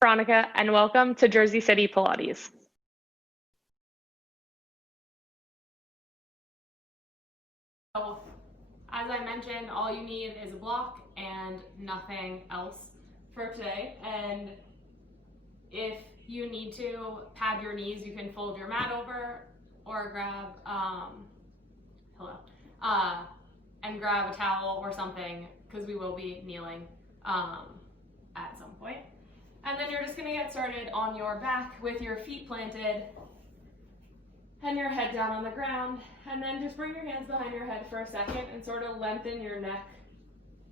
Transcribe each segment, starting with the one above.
Veronica, and welcome to Jersey City Pilates. So, as I mentioned, all you need is a block and nothing else for today. And if you need to pad your knees, you can fold your mat over or grab and grab a towel or something, because we will be kneeling at some point. And then you're just gonna get started on your back with your feet planted and your head down on the ground, and then just bring your hands behind your head for a second and sort of lengthen your neck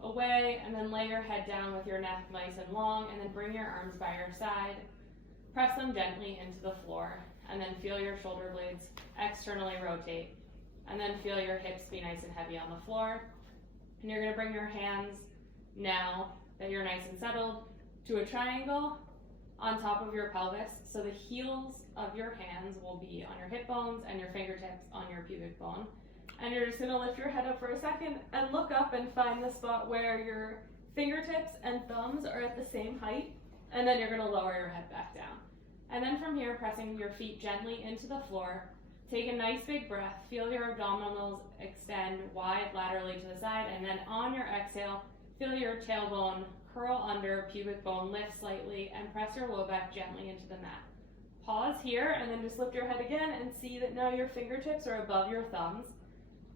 away, and then lay your head down with your neck nice and long, and then bring your arms by your side, press them gently into the floor, and then feel your shoulder blades externally rotate, and then feel your hips be nice and heavy on the floor. And you're going to bring your hands, now that you're nice and settled, to a triangle on top of your pelvis, so the heels of your hands will be on your hip bones and your fingertips on your pubic bone. And you're just going to lift your head up for a second and look up and find the spot where your fingertips and thumbs are at the same height, and then you're going to lower your head back down. And then from here, pressing your feet gently into the floor, take a nice big breath, feel your abdominals extend wide laterally to the side, and then on your exhale, feel your tailbone curl under, pubic bone lift slightly, and press your low back gently into the mat. Pause here, and then just lift your head again and see that now your fingertips are above your thumbs.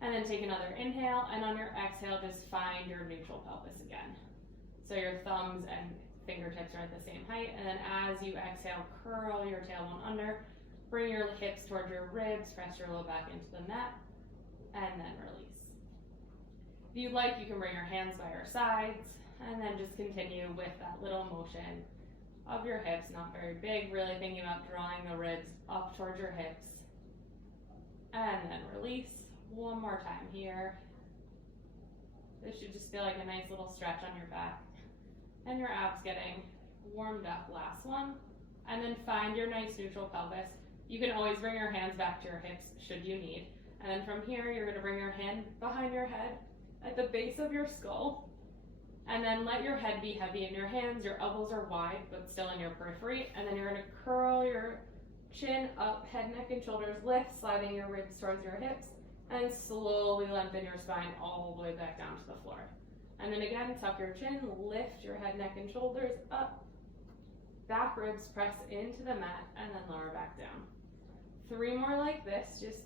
And then take another inhale, and on your exhale, just find your neutral pelvis again. So your thumbs and fingertips are at the same height, and then as you exhale, curl your tailbone under, bring your hips towards your ribs, press your low back into the mat, and then release. If you'd like, you can bring your hands by your sides, and then just continue with that little motion of your hips, not very big, really thinking about drawing the ribs up towards your hips, and then release. One more time here. This should just feel like a nice little stretch on your back and your abs getting warmed up. Last one. And then find your nice neutral pelvis. You can always bring your hands back to your hips should you need. And then from here, you're going to bring your hand behind your head at the base of your skull. And then let your head be heavy in your hands. Your elbows are wide, but still in your periphery. And then you're going to curl your chin up, head, neck, and shoulders lift, sliding your ribs towards your hips. And slowly lengthen your spine all the way back down to the floor. And then again, tuck your chin, lift your head, neck, and shoulders up. Back ribs press into the mat, and then lower back down. 3 more like this, just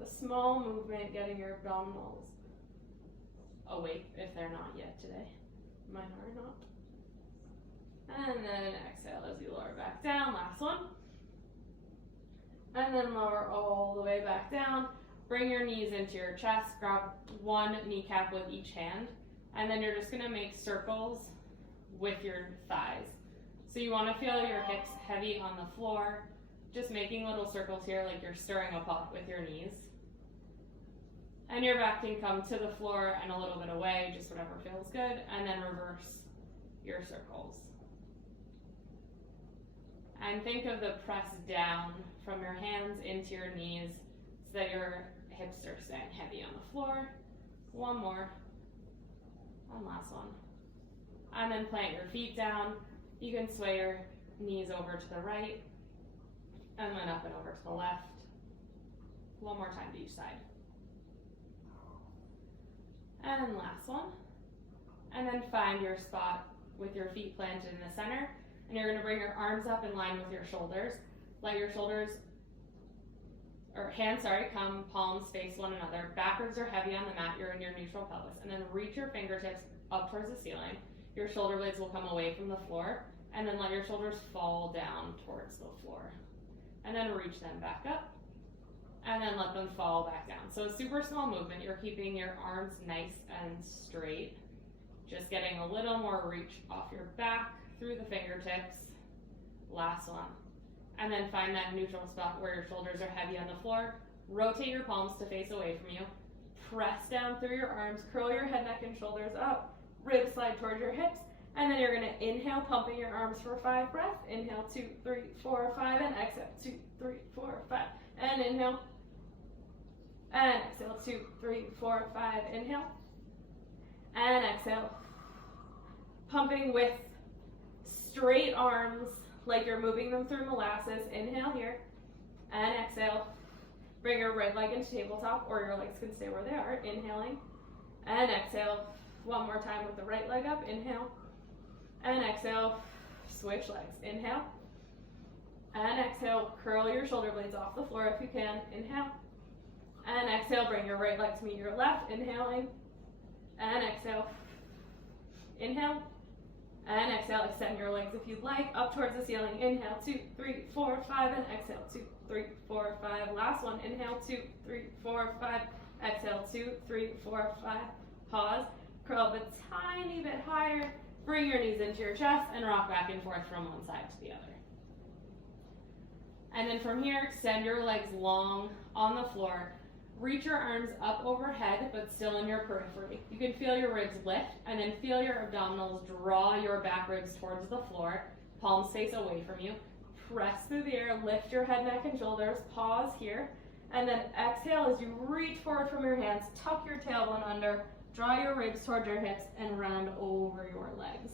a small movement, getting your abdominals awake if they're not yet today. Mine are not. And then exhale as you lower back down. Last one. And then lower all the way back down. Bring your knees into your chest, grab one kneecap with each hand, and then you're just gonna make circles with your thighs. So you wanna feel your hips heavy on the floor, just making little circles here like you're stirring a pot with your knees. And your back can come to the floor and a little bit away, just whatever feels good, and then reverse your circles. And think of the press down from your hands into your knees so that your hips are staying heavy on the floor. One more. One last one. And then plant your feet down. You can sway your knees over to the right, and then up and over to the left. One more time to each side. And last one. And then find your spot with your feet planted in the center. And you're going to bring your arms up in line with your shoulders. Let your shoulders hands come palms face one another. Back ribs are heavy on the mat. You're in your neutral pelvis. And then reach your fingertips up towards the ceiling. Your shoulder blades will come away from the floor. And then let your shoulders fall down towards the floor. And then reach them back up. And then let them fall back down. So a super small movement. You're keeping your arms nice and straight. Just getting a little more reach off your back through the fingertips. Last one. And then find that neutral spot where your shoulders are heavy on the floor. Rotate your palms to face away from you. Press down through your arms. Curl your head, neck, and shoulders up. Ribs slide towards your hips. And then you're going to inhale, pumping your arms for 5 breaths. Inhale, 2, 3, 4, 5. And exhale, 2, 3, 4, 5. And inhale. And exhale, 2, 3, 4, 5. Inhale. And exhale. Pumping with straight arms like you're moving them through molasses. Inhale here, and exhale. Bring your right leg into tabletop, or your legs can stay where they are. Inhaling, and exhale. One more time with the right leg up. Inhale, and exhale. Switch legs. Inhale, and exhale. Curl your shoulder blades off the floor if you can. Inhale, and exhale. Bring your right leg to meet your left. Inhaling, and exhale. Inhale, and exhale. Extend your legs if you'd like, up towards the ceiling. Inhale, 2, 3, 4, 5, and exhale, 2, 3, 4, 5. Last one. Inhale, 2, 3, 4, 5. Exhale, 2, 3, 4, 5. Pause. Curl up a tiny bit higher. Bring your knees into your chest and rock back and forth from one side to the other. And then from here, extend your legs long on the floor. Reach your arms up overhead, but still in your periphery. You can feel your ribs lift, and then feel your abdominals draw your back ribs towards the floor. Palms face away from you. Press through the air, lift your head, neck, and shoulders. Pause here, and then exhale as you reach forward from your hands. Tuck your tailbone under, draw your ribs towards your hips, and round over your legs.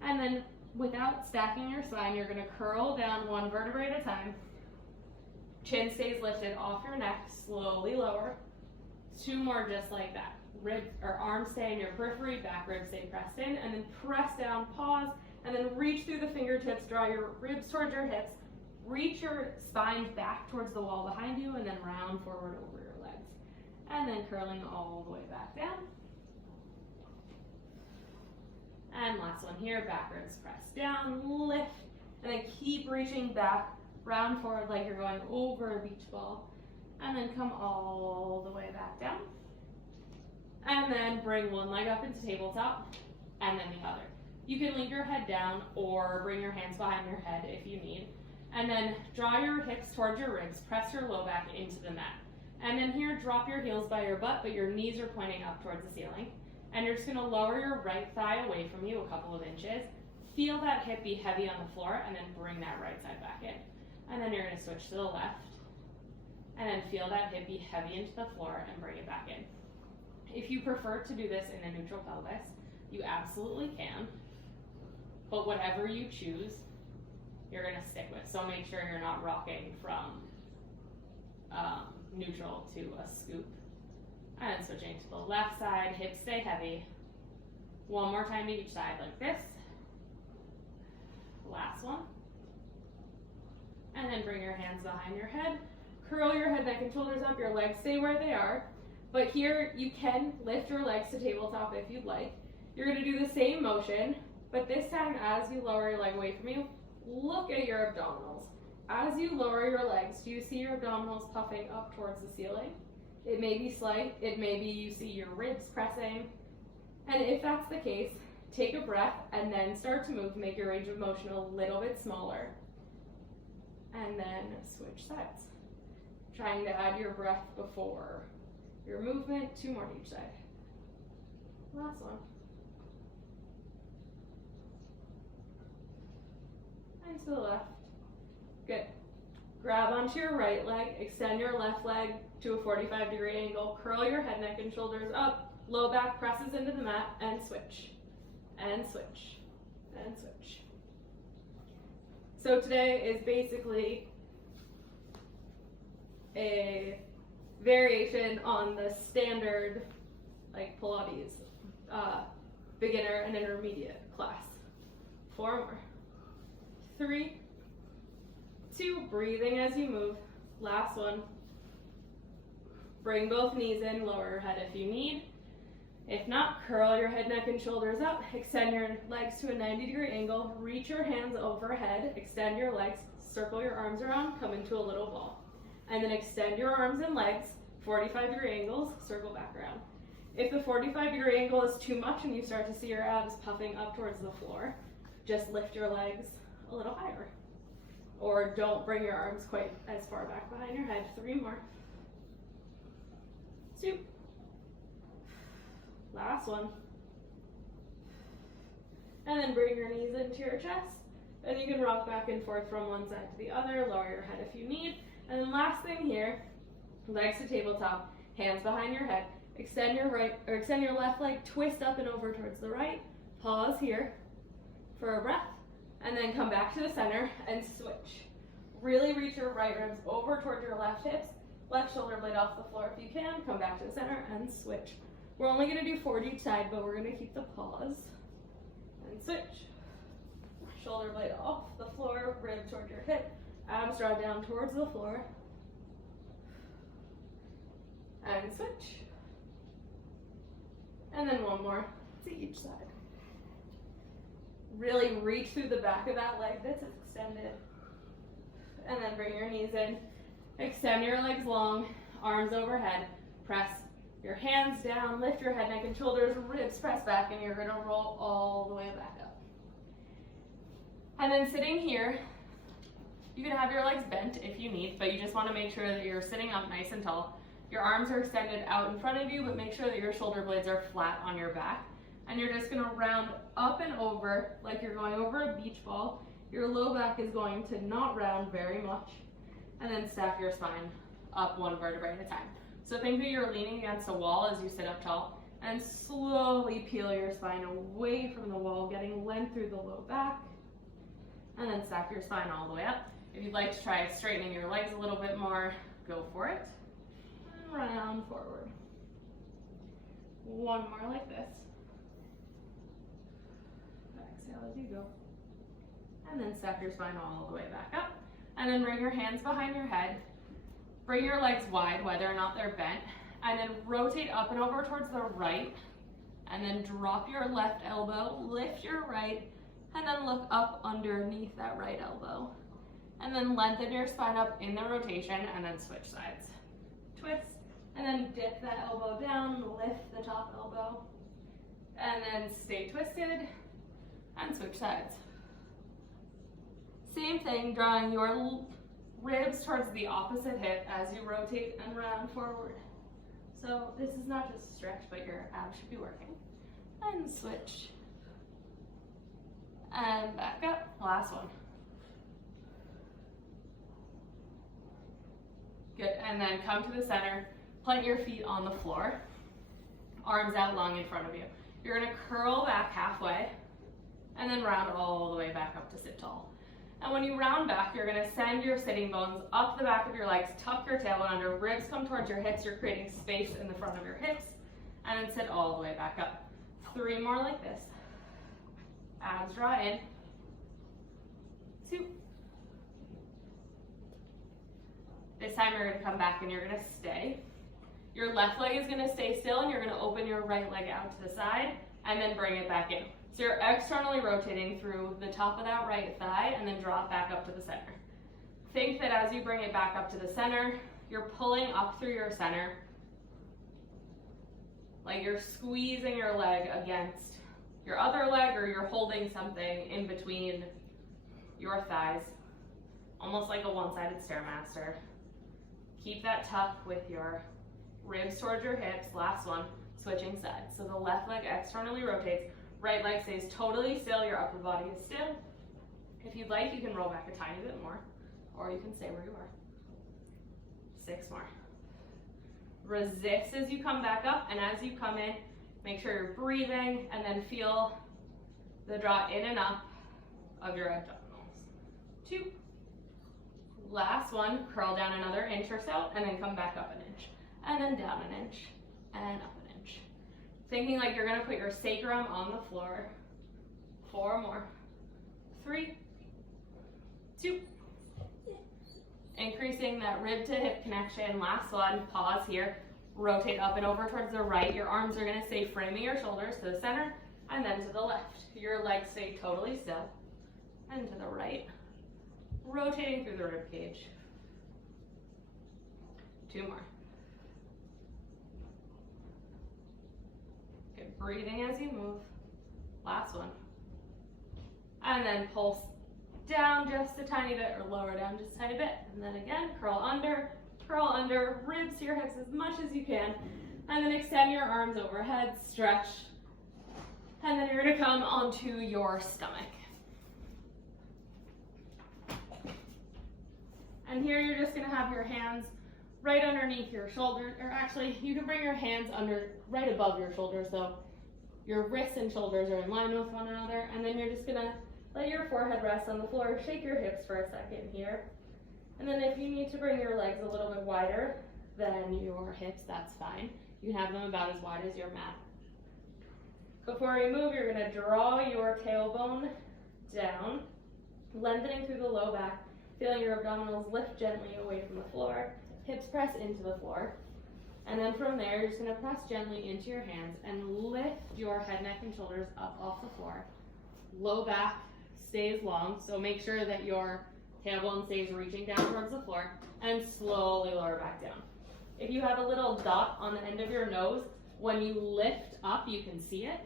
And then, without stacking your spine, you're gonna curl down one vertebrae at a time. Chin stays lifted off your neck, slowly lower. 2 more just like that. Ribs or arms stay in your periphery, back ribs stay pressed in, and then press down, pause, and then reach through the fingertips, draw your ribs towards your hips, reach your spine back towards the wall behind you, and then round forward over your legs. And then curling all the way back down. And last one here, back ribs press down, lift, and then keep reaching back. Round forward like you're going over a beach ball, and then come all the way back down. And then bring one leg up into tabletop, and then the other. You can leave your head down or bring your hands behind your head if you need. And then draw your hips towards your ribs, press your low back into the mat. And then here, drop your heels by your butt, but your knees are pointing up towards the ceiling. And you're just gonna lower your right thigh away from you a couple of inches. Feel that hip be heavy on the floor, and then bring that right side back in. And then you're going to switch to the left, and then feel that hip be heavy into the floor and bring it back in. If you prefer to do this in a neutral pelvis, you absolutely can, but whatever you choose, you're going to stick with. So make sure you're not rocking from neutral to a scoop. And then switching to the left side, hips stay heavy. One more time each side like this. Last one. And then bring your hands behind your head. Curl your head, neck, and shoulders up. Your legs stay where they are. But here, you can lift your legs to tabletop if you'd like. You're going to do the same motion, but this time as you lower your leg away from you, look at your abdominals. As you lower your legs, do you see your abdominals puffing up towards the ceiling? It may be slight. It may be you see your ribs pressing. And if that's the case, take a breath and then start to move. Make your range of motion a little bit smaller. And then switch sides. Trying to add your breath before your movement. 2 more to each side. Last one. And to the left. Good. Grab onto your right leg. Extend your left leg to a 45-degree angle. Curl your head, neck, and shoulders up. Low back presses into the mat, and switch. And switch. And switch. So today is basically a variation on the standard like Pilates beginner and intermediate class. 4 more. 3, 2, breathing as you move. Last one. Bring both knees in, lower your head if you need. If not, curl your head, neck, and shoulders up. Extend your legs to a 90-degree angle. Reach your hands overhead. Extend your legs. Circle your arms around. Come into a little ball. And then extend your arms and legs. 45-degree angles. Circle back around. If the 45-degree angle is too much and you start to see your abs puffing up towards the floor, just lift your legs a little higher. Or don't bring your arms quite as far back behind your head. 3 more. 2. Last one. And then bring your knees into your chest. And you can rock back and forth from one side to the other. Lower your head if you need. And then last thing here, legs to tabletop, hands behind your head. Extend your left leg, twist up and over towards the right. Pause here for a breath. And then come back to the center and switch. Really reach your right ribs over towards your left hips. Left shoulder blade off the floor if you can. Come back to the center and switch. We're only going to do 4 each side, but we're going to keep the pause. And switch. Shoulder blade off the floor, rib towards your hip. Abs draw down towards the floor. And switch. And then one more to each side. Really reach through the back of that leg that's extended. And then bring your knees in. Extend your legs long, arms overhead. Press your hands down, lift your head, neck, and shoulders, ribs press back, and you're gonna roll all the way back up. And then sitting here, you can have your legs bent if you need, but you just wanna make sure that you're sitting up nice and tall. Your arms are extended out in front of you, but make sure that your shoulder blades are flat on your back. And you're just gonna round up and over like you're going over a beach ball. Your low back is going to not round very much. And then stack your spine up one vertebrae at a time. So think that you're leaning against a wall as you sit up tall, and slowly peel your spine away from the wall, getting length through the low back. And then stack your spine all the way up. If you'd like to try straightening your legs a little bit more, go for it. And round forward. One more like this. Exhale as you go. And then stack your spine all the way back up. And then bring your hands behind your head. Bring your legs wide, whether or not they're bent. And then rotate up and over towards the right. And then drop your left elbow, lift your right, and then look up underneath that right elbow. And then lengthen your spine up in the rotation, and then switch sides. Twist, and then dip that elbow down, lift the top elbow. And then stay twisted, and switch sides. Same thing, drawing your ribs towards the opposite hip as you rotate and round forward. So this is not just a stretch, but your abs should be working. And switch. And back up, last one. Good, and then come to the center, plant your feet on the floor, arms out long in front of you. You're gonna curl back halfway, and then round all the way back up to sit tall. And when you round back, you're gonna send your sitting bones up the back of your legs, tuck your tailbone under, ribs come towards your hips, you're creating space in the front of your hips, and then sit all the way back up. 3 more like this. Abs draw in. 2. This time you're gonna come back and you're gonna stay. Your left leg is gonna stay still, and you're gonna open your right leg out to the side, and then bring it back in. So you're externally rotating through the top of that right thigh, and then draw it back up to the center. Think that as you bring it back up to the center, you're pulling up through your center, like you're squeezing your leg against your other leg, or you're holding something in between your thighs, almost like a one-sided Stairmaster. Keep that tuck with your ribs towards your hips. Last one, switching sides. So the left leg externally rotates, right leg stays totally still, your upper body is still. If you'd like, you can roll back a tiny bit more, or you can stay where you are. 6 more. Resist as you come back up, and as you come in, make sure you're breathing, and then feel the draw in and up of your abdominals. 2. Last one, curl down another inch or so, and then come back up an inch, and then down an inch, and up an inch. Thinking like you're gonna put your sacrum on the floor. 4 more. 3, 2. Increasing that rib to hip connection. Last one, pause here. Rotate up and over towards the right. Your arms are gonna stay framing your shoulders to the center, and then to the left. Your legs stay totally still, and to the right. Rotating through the rib cage. 2 more. Good, breathing as you move. Last one. And then pulse down just a tiny bit, or lower down just a tiny bit. And then again, curl under, ribs to your hips as much as you can. And then extend your arms overhead, stretch. And then you're gonna come onto your stomach. And here you're just gonna have your hands right underneath your shoulders, or actually you can bring your hands under, right above your shoulders, so your wrists and shoulders are in line with one another, and then you're just gonna Let your forehead rest on the floor. Shake your hips for a second here. And then if you need to bring your legs a little bit wider than your hips, that's fine. You can have them about as wide as your mat. Before you move, you're going to draw your tailbone down, lengthening through the low back, feeling your abdominals lift gently away from the floor. Hips press into the floor. And then from there, you're just going to press gently into your hands and lift your head, neck, and shoulders up off the floor. Low back stays long, so make sure that your tailbone stays reaching down towards the floor, and slowly lower back down. If you have a little dot on the end of your nose, when you lift up, you can see it.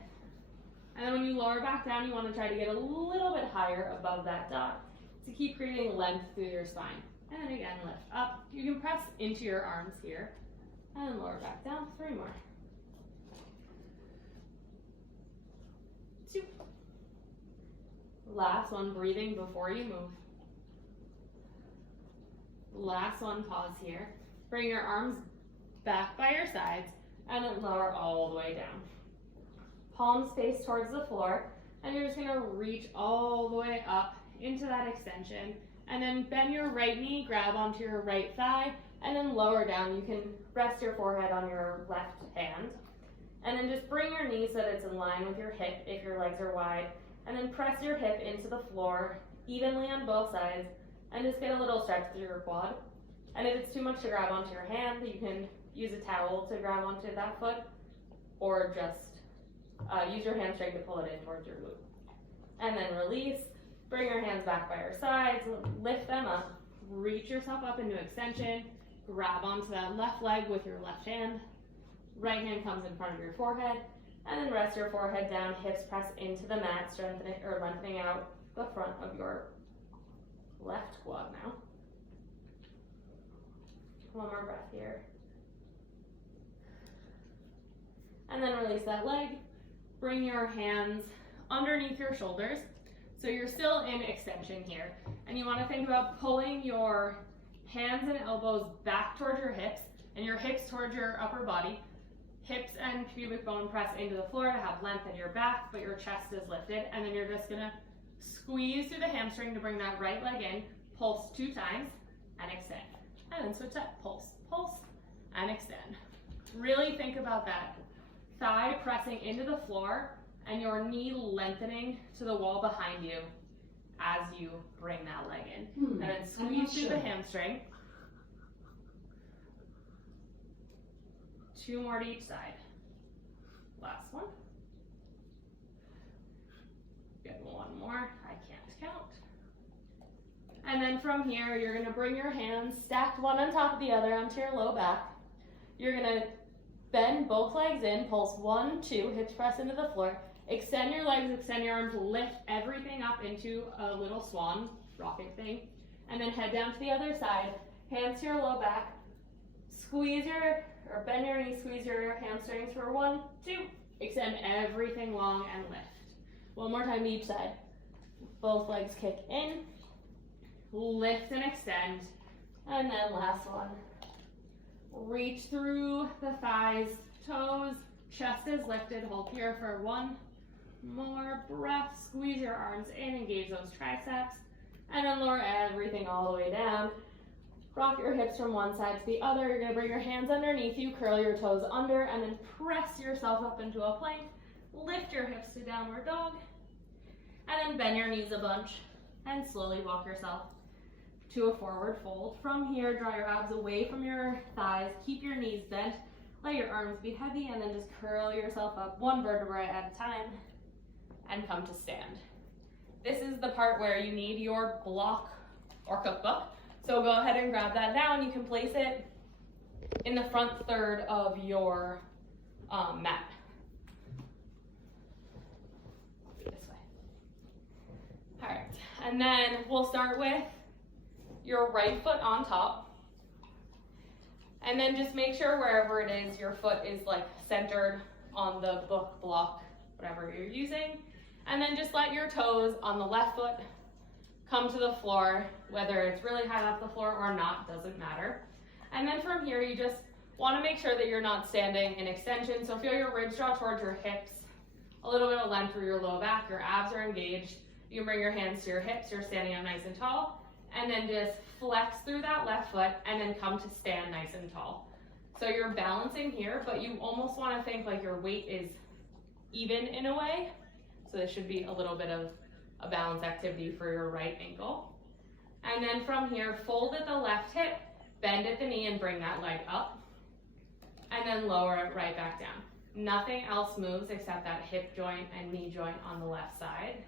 And then when you lower back down, you want to try to get a little bit higher above that dot to keep creating length through your spine. And then again, lift up. You can press into your arms here, and then lower back down. 3 more. 2. Last one, breathing before you move. Last one, pause here. Bring your arms back by your sides and then lower all the way down. Palms face towards the floor, and you're just gonna reach all the way up into that extension, and then bend your right knee, grab onto your right thigh, and then lower down. You can rest your forehead on your left hand, and then just bring your knee so that it's in line with your hip if your legs are wide, and then press your hip into the floor evenly on both sides, and just get a little stretch through your quad. And if it's too much to grab onto your hand, you can use a towel to grab onto that foot, or just use your hamstring to pull it in towards your glute. And then release, bring your hands back by your sides, lift them up, reach yourself up into extension, grab onto that left leg with your left hand, right hand comes in front of your forehead, and then rest your forehead down, hips press into the mat, strengthening or lengthening out the front of your left quad now. 1 more breath here. And then release that leg. Bring your hands underneath your shoulders. So you're still in extension here. And you want to think about pulling your hands and elbows back towards your hips and your hips towards your upper body. Hips and pubic bone press into the floor to have length in your back, but your chest is lifted. And then you're just going to squeeze through the hamstring to bring that right leg in. Pulse 2 times and extend. And then switch that. Pulse, pulse, and extend. Really think about that. Thigh pressing into the floor and your knee lengthening to the wall behind you as you bring that leg in. And then squeeze through the hamstring. 2 more to each side. Last one. Good, 1 more. I can't count. And then from here, you're going to bring your hands stacked one on top of the other onto your low back. You're going to bend both legs in, pulse 1, 2, hips press into the floor. Extend your legs, extend your arms, lift everything up into a little swan, rocket thing. And then head down to the other side, hands to your low back. Bend your knees, squeeze your hamstrings for 1, 2. Extend everything long and lift. 1 more time to each side. Both legs kick in. Lift and extend, and then last one. Reach through the thighs, toes, chest is lifted. Hold here for 1 more breath. Squeeze your arms in, engage those triceps, and then lower everything all the way down. Rock your hips from one side to the other. You're going to bring your hands underneath you, curl your toes under, and then press yourself up into a plank. Lift your hips to downward dog, and then bend your knees a bunch, and slowly walk yourself to a forward fold. From here, draw your abs away from your thighs, keep your knees bent, let your arms be heavy, and then just curl yourself up 1 vertebrae at a time and come to stand. This is the part where you need your block or cookbook. So go ahead and grab that now, and you can place it in the front third of your mat. This way. All right, and then we'll start with your right foot on top, and then just make sure wherever it is, your foot is like centered on the book, block, whatever you're using, and then just let your toes on the left foot come to the floor, whether it's really high off the floor or not, doesn't matter. And then from here, you just want to make sure that you're not standing in extension, so feel your ribs draw towards your hips, a little bit of length through your low back, your abs are engaged, You can bring your hands to your hips, you're standing up nice and tall, and then just flex through that left foot and then come to stand nice and tall. So you're balancing here, but you almost want to think like your weight is even in a way. So this should be a little bit of a balance activity for your right ankle. And then from here, fold at the left hip, bend at the knee and bring that leg up. And then lower it right back down. Nothing else moves except that hip joint and knee joint on the left side.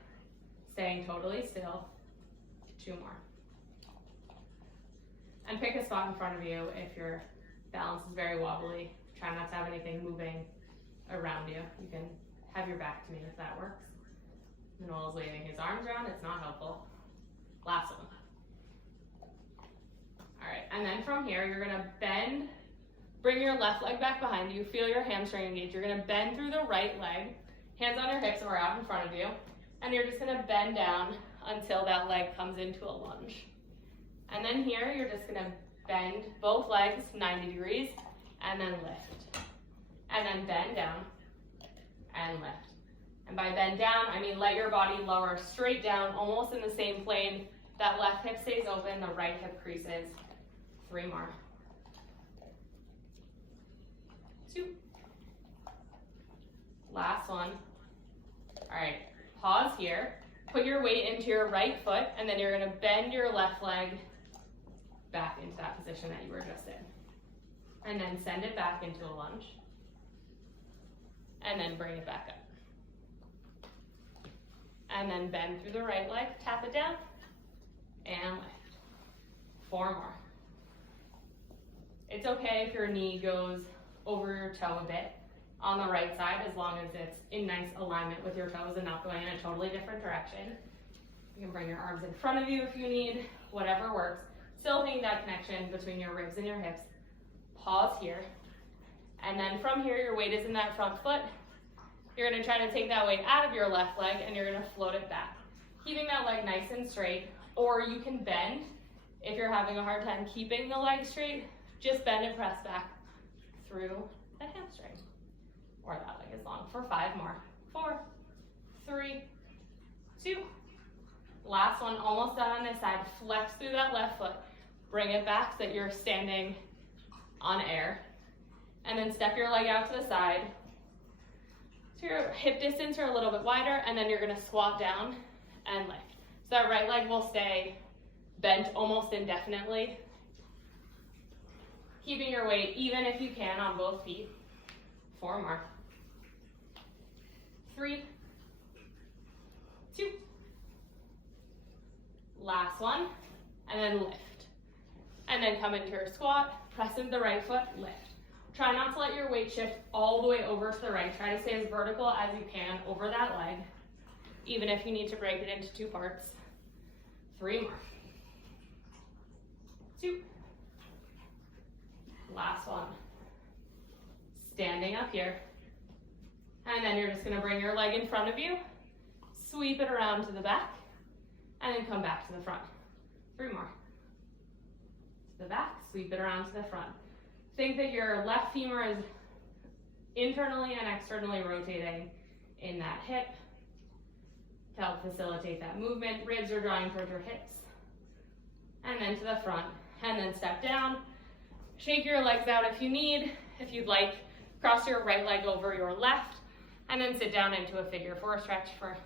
Staying totally still. 2 more. And pick a spot in front of you if your balance is very wobbly. Try not to have anything moving around you. You can have your back to me if that works. Noel's waving his arms around, it's not helpful. Last one. All right, and then from here, you're gonna bend, bring your left leg back behind you, feel your hamstring engage. You're gonna bend through the right leg, hands on your hips or out in front of you, and you're just gonna bend down until that leg comes into a lunge. And then here, you're just gonna bend both legs 90 degrees, and then lift. And then bend down, and lift. And by bend down, I mean let your body lower straight down, almost in the same plane. That left hip stays open, the right hip creases. 3 more. 2. Last one. All right, pause here. Put your weight into your right foot, and then you're gonna bend your left leg back into that position that you were just in. And then send it back into a lunge. And then bring it back up. And then bend through the right leg, tap it down, and lift. 4 more. It's okay if your knee goes over your toe a bit on the right side, as long as it's in nice alignment with your toes and not going in a totally different direction. You can bring your arms in front of you if you need, whatever works. Still making that connection between your ribs and your hips. Pause here. And then from here, your weight is in that front foot. You're gonna try to take that weight out of your left leg and you're gonna float it back. Keeping that leg nice and straight, or you can bend. If you're having a hard time keeping the leg straight, just bend and press back through the hamstring. Or that leg is long for 5 more. 4, 3, 2. Last one, almost done on this side. Flex through that left foot. Bring it back so that you're standing on air. And then step your leg out to the side. So your hip distance are a little bit wider, and then you're gonna squat down and lift. So that right leg will stay bent almost indefinitely. Keeping your weight even if you can on both feet. 4 more. 3, 2. Last one, and then lift. And then come into your squat, press into the right foot, lift. Try not to let your weight shift all the way over to the right. Try to stay as vertical as you can over that leg, even if you need to break it into 2 parts. 3 more. 2. Last one. Standing up here. And then you're just gonna bring your leg in front of you, sweep it around to the back, and then come back to the front. 3 more. To the back, sweep it around to the front. Think that your left femur is internally and externally rotating in that hip to help facilitate that movement. Ribs are drawing towards your hips. And then to the front. And then step down. Shake your legs out if you need. If you'd like, cross your right leg over your left. And then sit down into a figure 4 stretch for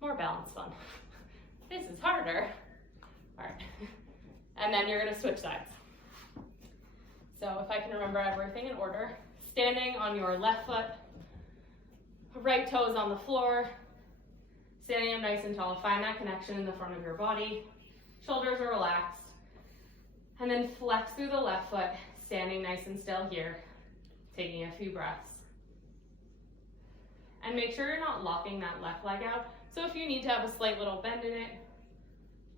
more balance fun. This is harder. All right. And then you're gonna switch sides. So if I can remember everything in order, standing on your left foot, right toes on the floor, standing up nice and tall. Find that connection in the front of your body. Shoulders are relaxed. And then flex through the left foot, standing nice and still here, taking a few breaths. And make sure you're not locking that left leg out. So if you need to have a slight little bend in it,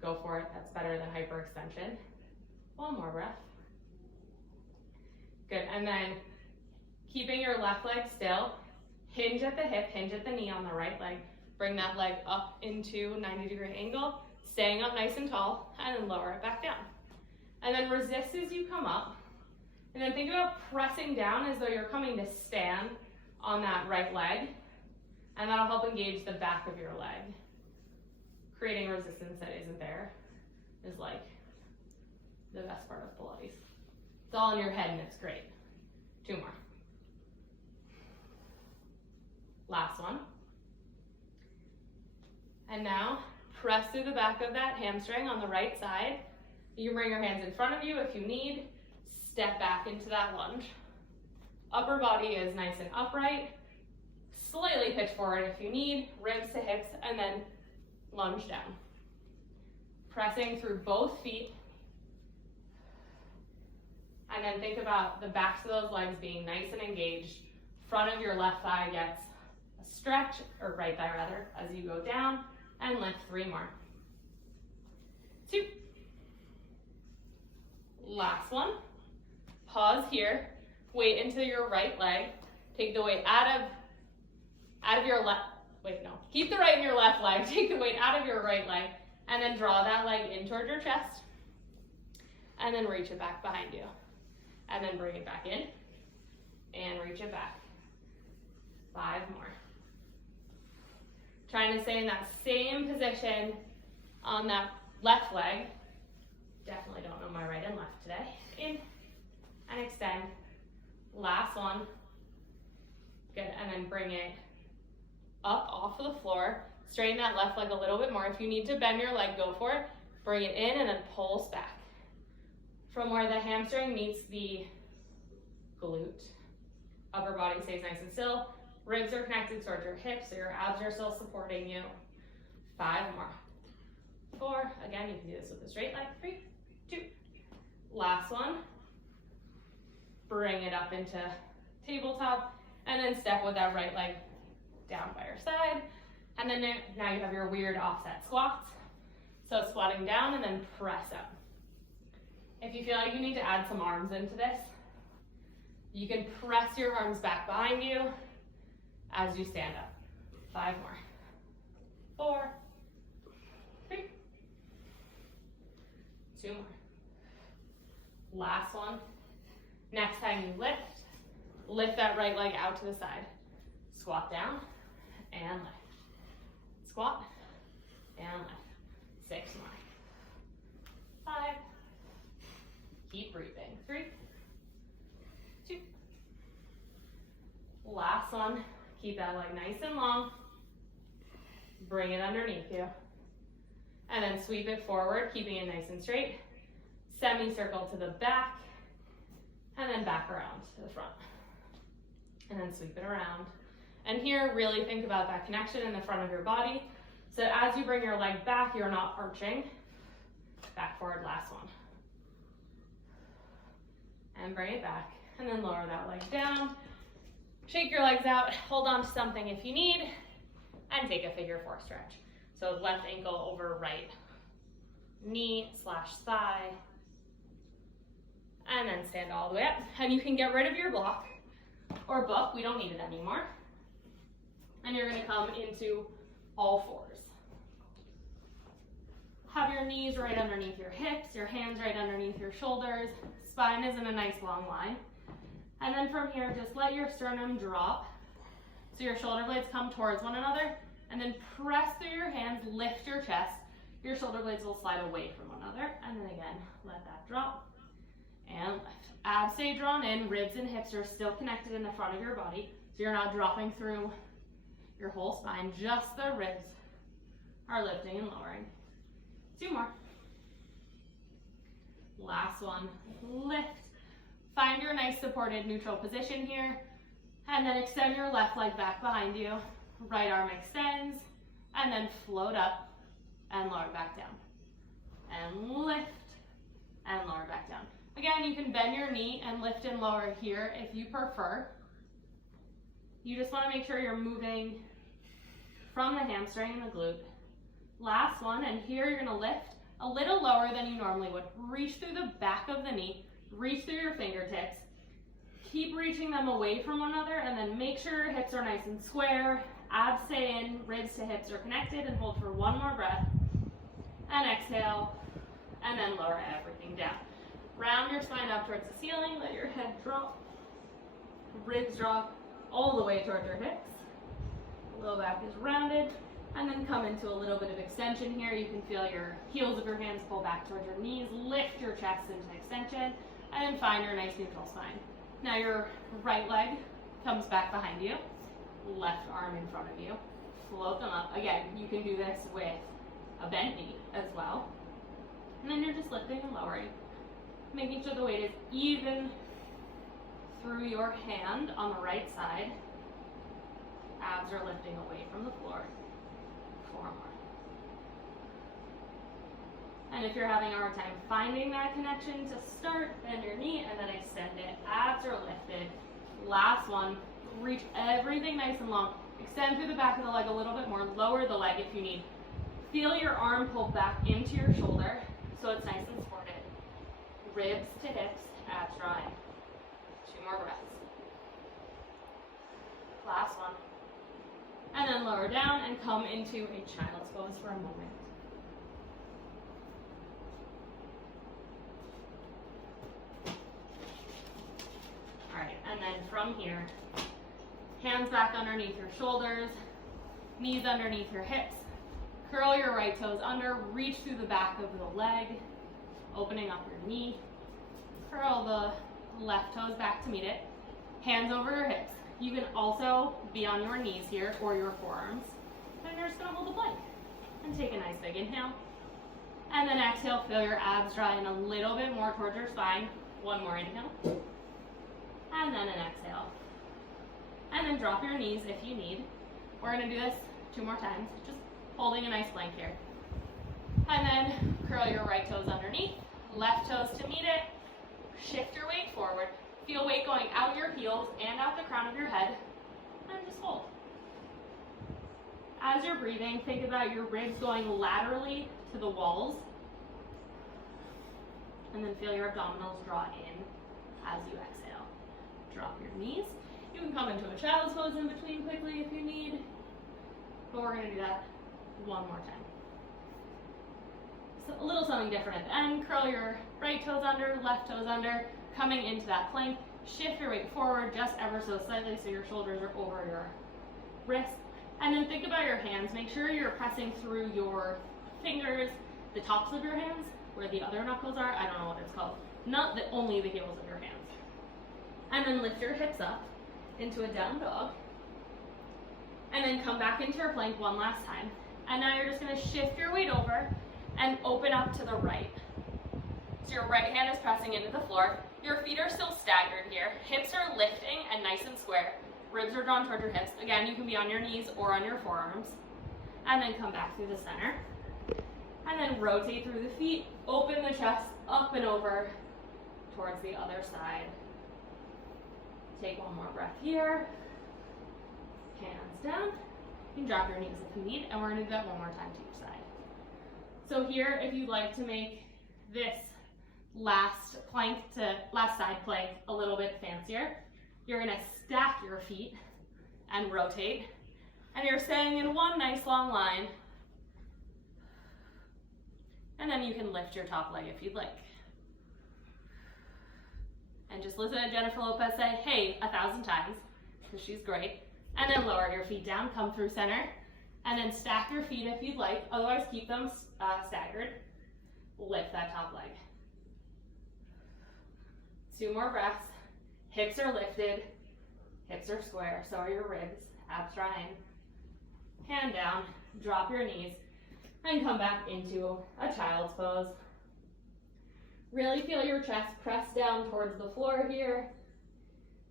go for it. That's better than hyperextension. 1 more breath. Good, and then keeping your left leg still, hinge at the hip, hinge at the knee on the right leg. Bring that leg up into 90-degree angle, staying up nice and tall, and then lower it back down. And then resist as you come up. And then think about pressing down as though you're coming to stand on that right leg. And that'll help engage the back of your leg. creating resistance that isn't there is like the best part of Pilates. It's all in your head and it's great. 2 more. Last one. And now press through the back of that hamstring on the right side. You can bring your hands in front of you if you need. Step back into that lunge. Upper body is nice and upright. Slightly pitch forward if you need. Ribs to hips, and then lunge down. Pressing through both feet. And then think about the backs of those legs being nice and engaged. Front of your left thigh gets a stretch, or right thigh rather, as you go down, and lift 3 more. 2. Last one. Pause here. Weight into your right leg. Take the weight out of your left. Wait, no. Keep the right in your left leg. Take the weight out of your right leg, and then draw that leg in towards your chest. And then reach it back behind you. And then bring it back in. And reach it back. 5 more. Trying to stay in that same position on that left leg. Definitely don't know my right and left today. In and extend. Last one. Good, and then bring it up off of the floor. Straighten that left leg a little bit more. If you need to bend your leg, go for it. Bring it in and then pulse back. From where the hamstring meets the glute. Upper body stays nice and still. Ribs are connected towards your hips, so your abs are still supporting you. 5 more. 4. Again, you can do this with a straight leg. 3, 2. Last one. Bring it up into tabletop, and then step with that right leg down by your side. And then now you have your weird offset squats. So squatting down and then press up. If you feel like you need to add some arms into this, you can press your arms back behind you as you stand up. 5 more. 4, 3, 2 more. Last one. Next time you lift that right leg out to the side. Squat down and lift. Squat and lift. 6 more. 5. Keep breathing. 3, 2. Last one. Keep that leg nice and long. Bring it underneath you. And then sweep it forward, keeping it nice and straight. Semicircle to the back. And then back around to the front. And then sweep it around. And here, really think about that connection in the front of your body. So as you bring your leg back, you're not arching. Back forward, last one. And bring it back. And then lower that leg down. Shake your legs out. Hold on to something if you need. And take a figure 4 stretch. So left ankle over right knee/thigh. And then stand all the way up. And you can get rid of your block or book. We don't need it anymore. And you're going to come into all 4s. Have your knees right underneath your hips, your hands right underneath your shoulders. Spine is in a nice long line. And then from here, just let your sternum drop. So your shoulder blades come towards one another. And then press through your hands, lift your chest. Your shoulder blades will slide away from one another. And then again, let that drop. And lift. Abs stay drawn in, ribs and hips are still connected in the front of your body. So you're not dropping through your whole spine, just the ribs are lifting and lowering. 2 more. Last one, lift. Find your nice supported neutral position here. And then extend your left leg back behind you. Right arm extends. And then float up and lower back down. And lift and lower back down. Again, you can bend your knee and lift and lower here if you prefer. You just want to make sure you're moving from the hamstring and the glute. Last one, and here you're going to lift a little lower than you normally would. Reach through the back of the knee, reach through your fingertips. Keep reaching them away from one another, and then make sure your hips are nice and square. Abs stay in, ribs to hips are connected, and hold for 1 more breath. And exhale, and then lower everything down. Round your spine up towards the ceiling, let your head drop. Ribs drop all the way towards your hips. Low back is rounded. And then come into a little bit of extension here. You can feel your heels of your hands pull back towards your knees, lift your chest into extension, and then find your nice neutral spine. Now your right leg comes back behind you, left arm in front of you, float them up. Again, you can do this with a bent knee as well. And then you're just lifting and lowering, making sure the weight is even through your hand on the right side. Abs are lifting away from the floor. 4 more. And if you're having a hard time finding that connection to start, bend your knee and then extend it. Abs are lifted. Last one, reach everything nice and long. Extend through the back of the leg a little bit more. Lower the leg if you need. Feel your arm pull back into your shoulder so it's nice and supported. Ribs to hips, abs draw in. 2 more breaths. Last one. And then lower down and come into a child's pose for a moment. All right, and then from here, hands back underneath your shoulders, knees underneath your hips. Curl your right toes under, reach through the back of the leg, opening up your knee. Curl the left toes back to meet it. Hands over your hips. You can also be on your knees here or your forearms. And you're just gonna hold the plank. And take a nice big inhale. And then exhale, feel your abs draw in a little bit more towards your spine. 1 more inhale. And then an exhale. And then drop your knees if you need. We're gonna do this 2 more times, just holding a nice plank here. And then curl your right toes underneath, left toes to meet it. Shift your weight forward. Feel weight going out your heels and out the crown of your head. And just hold. As you're breathing, think about your ribs going laterally to the walls. And then feel your abdominals draw in as you exhale. Drop your knees. You can come into a child's pose in between quickly if you need. But we're going to do that 1 more time. So a little something different at the end. Curl your right toes under, left toes under. Coming into that plank, shift your weight forward just ever so slightly so your shoulders are over your wrists. And then think about your hands. Make sure you're pressing through your fingers, the tops of your hands, where the other knuckles are. I don't know what it's called. Not only the heels of your hands. And then lift your hips up into a down dog. And then come back into your plank 1 last time. And now you're just going to shift your weight over and open up to the right. So your right hand is pressing into the floor. Your feet are still staggered here. Hips are lifting and nice and square. Ribs are drawn toward your hips. Again, you can be on your knees or on your forearms. And then come back through the center. And then rotate through the feet. Open the chest up and over towards the other side. Take 1 more breath here. Hands down. You can drop your knees if you need. And we're going to do that 1 more time to each side. So here, if you'd like to make this last side plank a little bit fancier, you're going to stack your feet and rotate, and you're staying in 1 nice long line, and then you can lift your top leg if you'd like. And just listen to Jennifer Lopez say hey 1,000 times, because she's great. And then lower your feet down, come through center, and then stack your feet if you'd like, otherwise keep them staggered. Lift that top leg. 2 more breaths. Hips are lifted, hips are square, so are your ribs, abs draw in. Hand down, drop your knees, and come back into a child's pose. Really feel your chest press down towards the floor here.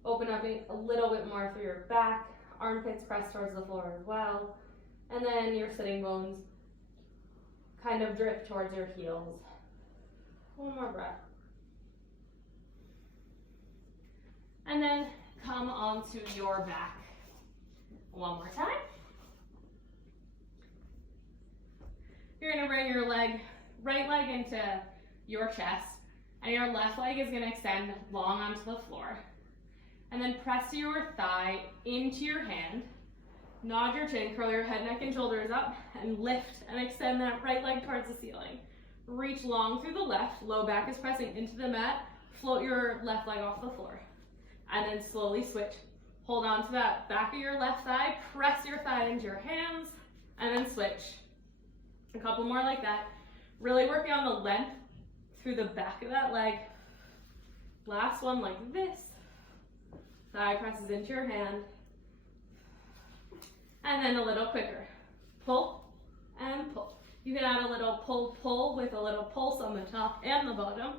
Open up a little bit more through your back, armpits press towards the floor as well. And then your sitting bones kind of drift towards your heels. 1 more breath. And then come onto your back 1 more time. You're going to bring your right leg into your chest, and your left leg is going to extend long onto the floor. And then press your thigh into your hand. Nod your chin, curl your head, neck, and shoulders up, and lift and extend that right leg towards the ceiling. Reach long through the left, low back is pressing into the mat, float your left leg off the floor. And then slowly switch. Hold on to that back of your left thigh, press your thigh into your hands, and then switch. A couple more like that. Really working on the length through the back of that leg. Last one like this. Thigh presses into your hand. And then a little quicker. Pull and pull. You can add a little pull with a little pulse on the top and the bottom.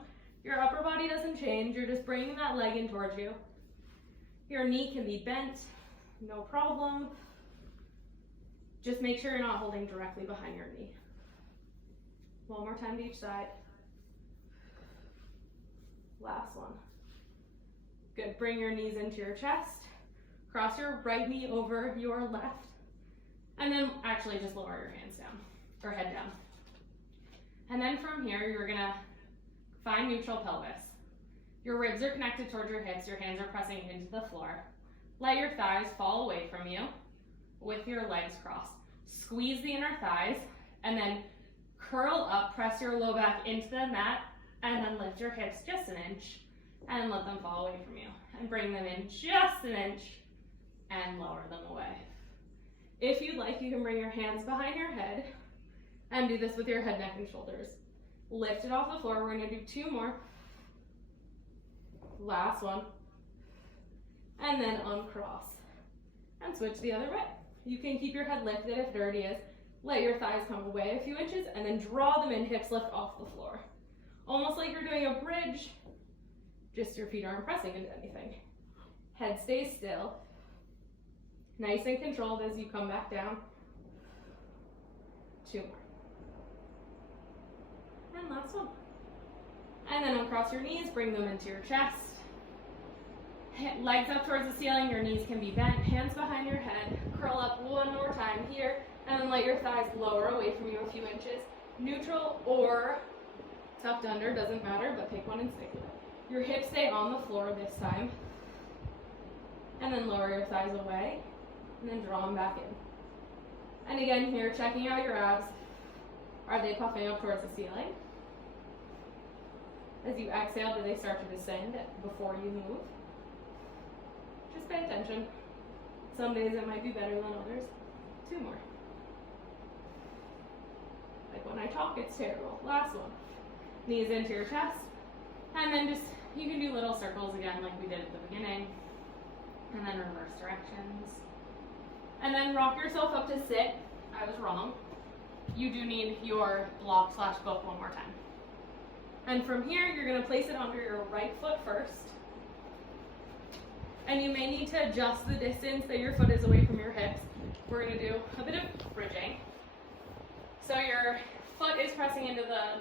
Your upper body doesn't change. You're just bringing that leg in towards you. Your knee can be bent, no problem. Just make sure you're not holding directly behind your knee. One more time to each side. Last one. Good, bring your knees into your chest. Cross your right knee over your left. And then actually just lower your hands down, or head down. And then from here, you're gonna find neutral pelvis. Your ribs are connected towards your hips, your hands are pressing into the floor. Let your thighs fall away from you with your legs crossed. Squeeze the inner thighs, and then curl up, press your low back into the mat, and then lift your hips just an inch, and let them fall away from you. And bring them in just an inch, and lower them away. If you'd like, you can bring your hands behind your head, and do this with your head, neck, and shoulders. Lift it off the floor. We're gonna do 2 more. Last one. And then uncross. And switch the other way. You can keep your head lifted if it already is. Let your thighs come away a few inches, and then draw them in, hips lift off the floor. Almost like you're doing a bridge, just your feet aren't pressing into anything. Head stays still. Nice and controlled as you come back down. 2 more. And last one. And then uncross your knees, bring them into your chest. Legs up towards the ceiling, your knees can be bent, hands behind your head. Curl up one more time here, and then let your thighs lower away from you a few inches. Neutral or tucked under, doesn't matter, but pick one and stick with it. Your hips stay on the floor this time. And then lower your thighs away, and then draw them back in. And again here, checking out your abs. Are they puffing up towards the ceiling? As you exhale, do they start to descend before you move? Just pay attention. Some days it might be better than others. 2 more. Like when I talk, it's terrible. Last one. Knees into your chest. And then just, you can do little circles again like we did at the beginning. And then reverse directions. And then rock yourself up to sit. I was wrong. You do need your block/book one more time. And from here, you're gonna place it under your right foot first. And you may need to adjust the distance that your foot is away from your hips. We're gonna do a bit of bridging. So your foot is pressing into the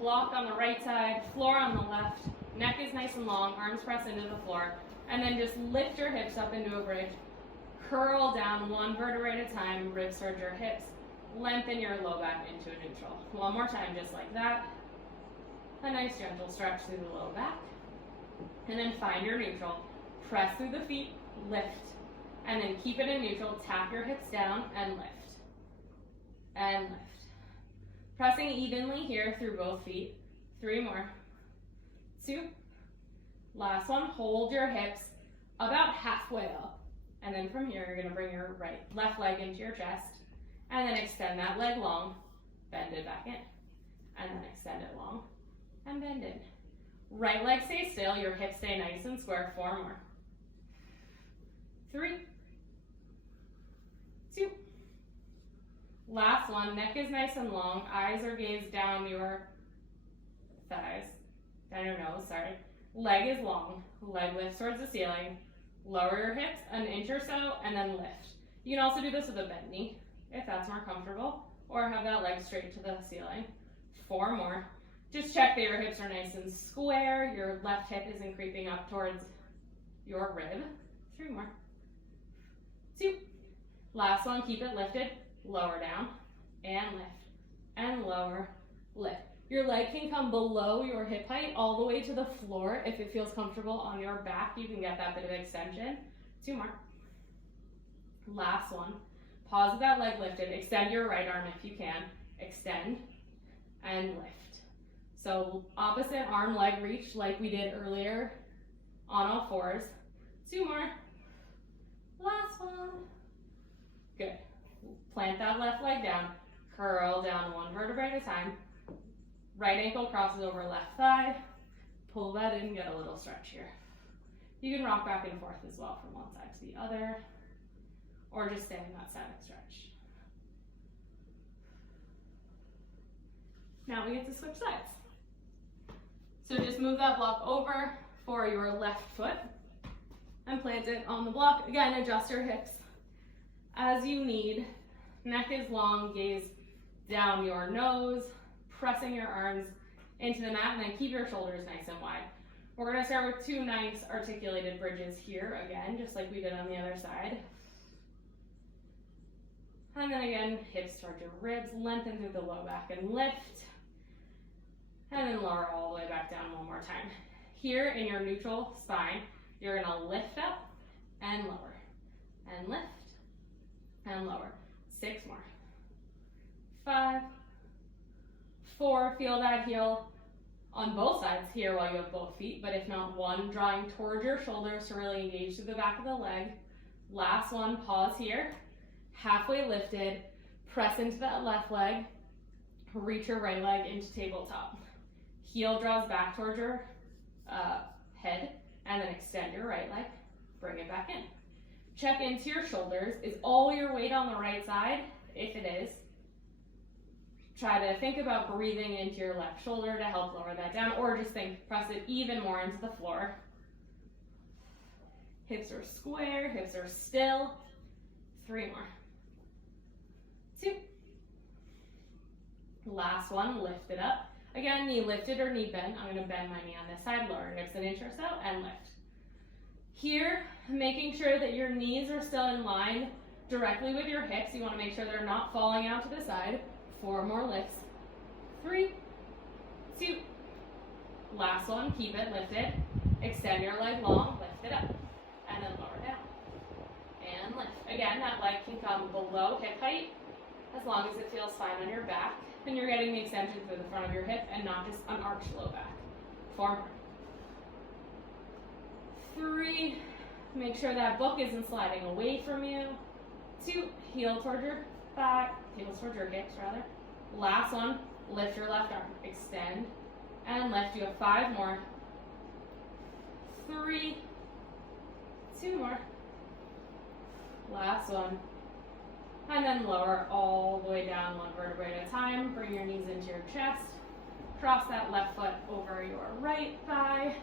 block on the right side, floor on the left, neck is nice and long, arms press into the floor, and then just lift your hips up into a bridge. Curl down 1 vertebrae at a time, ribs towards your hips. Lengthen your low back into a neutral. One more time, just like that. A nice gentle stretch through the low back. And then find your neutral. Press through the feet, lift. And then keep it in neutral. Tap your hips down and lift. And lift. Pressing evenly here through both feet. 3 more. 2. Last one. Hold your hips about halfway up. And then from here, you're going to bring your left leg into your chest. And then extend that leg long. Bend it back in. And then extend it long. And bend in. Right leg stays still. Your hips stay nice and square. 4 more. 3. 2. Last one. Neck is nice and long. Eyes are gazed down your thighs. Down your nose, sorry. Leg is long. Leg lifts towards the ceiling. Lower your hips an inch or so, and then lift. You can also do this with a bent knee, if that's more comfortable, or have that leg straight to the ceiling. 4 more. Just check that your hips are nice and square. Your left hip isn't creeping up towards your rib. 3 more. 2. Last one, keep it lifted. Lower down, and lift, and lower, lift. Your leg can come below your hip height all the way to the floor. If it feels comfortable on your back, you can get that bit of extension. 2 more. Last one. Pause with that leg lifted. Extend your right arm if you can. Extend and lift. So opposite arm leg reach like we did earlier on all 4s. 2 more. Last one. Good. Plant that left leg down, curl down one vertebrae at a time. Right ankle crosses over left thigh. Pull that in, get a little stretch here. You can rock back and forth as well from one side to the other, or just stay in that static stretch. Now we get to switch sides. So just move that block over for your left foot and plant it on the block. Again, adjust your hips as you need. Neck is long, gaze down your nose, pressing your arms into the mat, and then keep your shoulders nice and wide. We're gonna start with 2 nice articulated bridges here again, just like we did on the other side. And then again, hips towards your ribs, lengthen through the low back and lift. And then lower all the way back down one more time. Here in your neutral spine, you're gonna lift up and lower, and lift and lower. 6 more. 5, 4, feel that heel on both sides here while you have both feet, but if not, 1, drawing towards your shoulders to really engage through the back of the leg. Last one, pause here, halfway lifted, press into that left leg, reach your right leg into tabletop. Heel draws back towards your head, and then extend your right leg, bring it back in. Check into your shoulders. Is all your weight on the right side? If it is, try to think about breathing into your left shoulder to help lower that down, or just think, press it even more into the floor. Hips are square, hips are still. 3 more. 2. Last one, lift it up. Again, knee lifted or knee bent. I'm gonna bend my knee on this side, lower hips an inch or so, and lift. Here, making sure that your knees are still in line directly with your hips. You wanna make sure they're not falling out to the side. 4 more lifts. 3, 2. Last one, keep it lifted. Extend your leg long, lift it up, and then lower down. And lift. Again, that leg can come below hip height as long as it feels fine on your back. And you're getting the extension through the front of your hip and not just an arched low back. 4 more. 3, make sure that book isn't sliding away from you. 2, heel towards your thigh, heels towards your hips rather. Last one, lift your left arm, extend and lift. You have 5 more. 3, 2 more. Last one. And then lower all the way down 1 vertebrae at a time. Bring your knees into your chest. Cross that left foot over your right thigh.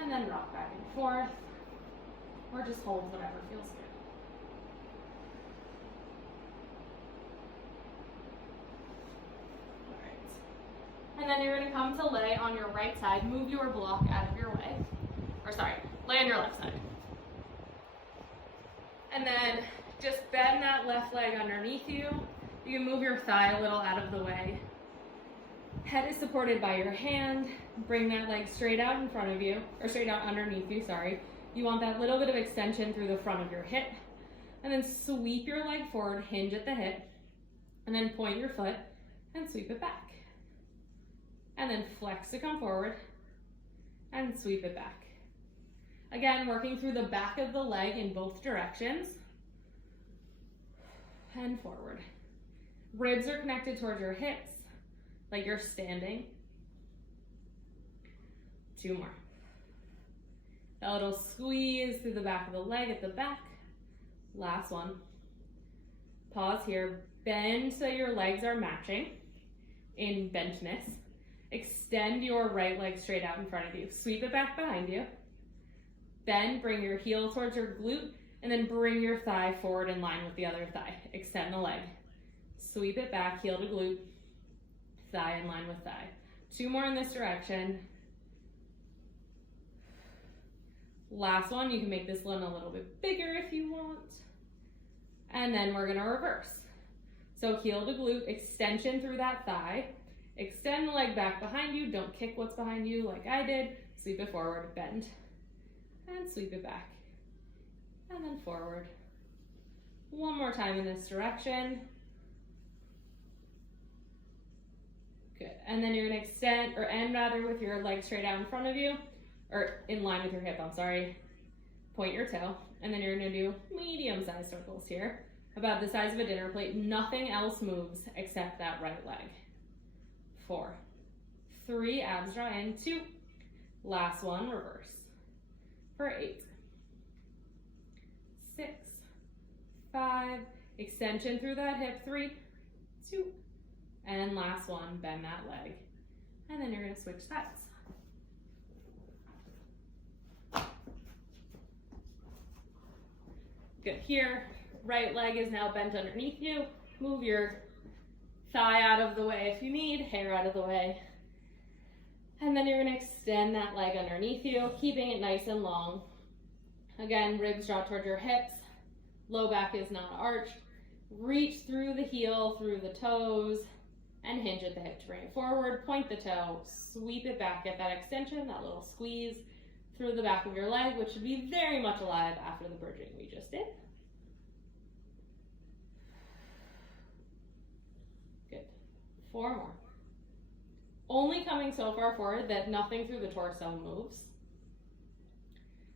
And then rock back and forth. Or just hold whatever feels good. Alright. And then you're going to come to lay on your right side. Move your block out of your way. Or sorry, lay on your left side. And then just bend that left leg underneath you. You can move your thigh a little out of the way. Head is supported by your hand. Bring that leg straight out in front of you, or straight out underneath you, sorry. You want that little bit of extension through the front of your hip. And then sweep your leg forward, hinge at the hip, and then point your foot and sweep it back. And then flex to come forward and sweep it back. Again, working through the back of the leg in both directions. And forward. Ribs are connected towards your hips, like you're standing. 2 more. A little squeeze through the back of the leg at the back. Last one. Pause here. Bend so your legs are matching in bentness. Extend your right leg straight out in front of you. Sweep it back behind you. Bend, bring your heel towards your glute, and then bring your thigh forward in line with the other thigh. Extend the leg. Sweep it back, heel to glute, thigh in line with thigh. 2 more in this direction. Last one, you can make this one a little bit bigger if you want. And then we're gonna reverse. So heel to glute, extension through that thigh. Extend the leg back behind you. Don't kick what's behind you like I did. Sweep it forward, bend, and sweep it back. And then forward. 1 more time in this direction. Good. And then you're gonna extend, or end rather, with your leg straight out in front of you, or in line with your hip, I'm sorry. Point your toe. And then you're gonna do medium-sized circles here. about the size of a dinner plate. Nothing else moves except that right leg. 4, 3, abs draw in, 2, last one, reverse, for 8, 6, 5, extension through that hip, 3, 2, and last one, bend that leg. And then you're gonna switch sides. Good, here, right leg is now bent underneath you. Move your thigh out of the way if you need, hair out of the way. And then you're gonna extend that leg underneath you, keeping it nice and long. Again, ribs draw toward your hips, low back is not arched. Reach through the heel, through the toes, and hinge at the hip to bring it forward. Point the toe, sweep it back, get that extension, that little squeeze through the back of your leg, which should be very much alive after the bridging we just did. Good. 4 more. Only coming so far forward that nothing through the torso moves.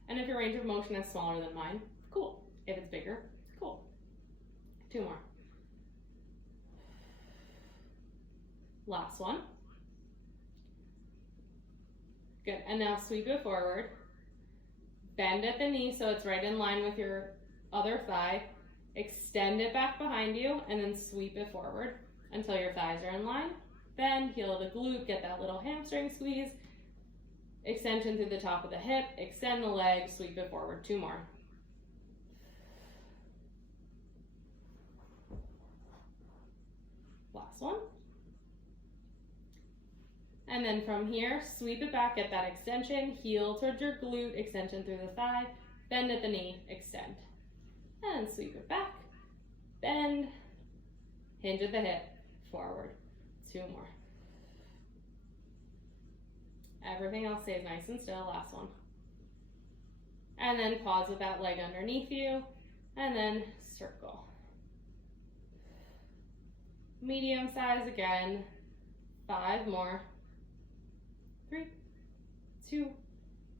And if your range of motion is smaller than mine, cool. If it's bigger, cool. 2 more. Last one. Good, and now sweep it forward. Bend at the knee so it's right in line with your other thigh. Extend it back behind you and then sweep it forward until your thighs are in line. Bend, heel to glute, get that little hamstring squeeze. Extension through the top of the hip, extend the leg, sweep it forward. 2 more. Last one. And then from here, sweep it back, get that extension, heel towards your glute, extension through the thigh, bend at the knee, extend. And sweep it back, bend, hinge at the hip, forward. 2 more. Everything else stays nice and still, last one. And then pause with that leg underneath you, and then circle. Medium size again, 5 more. 3, 2,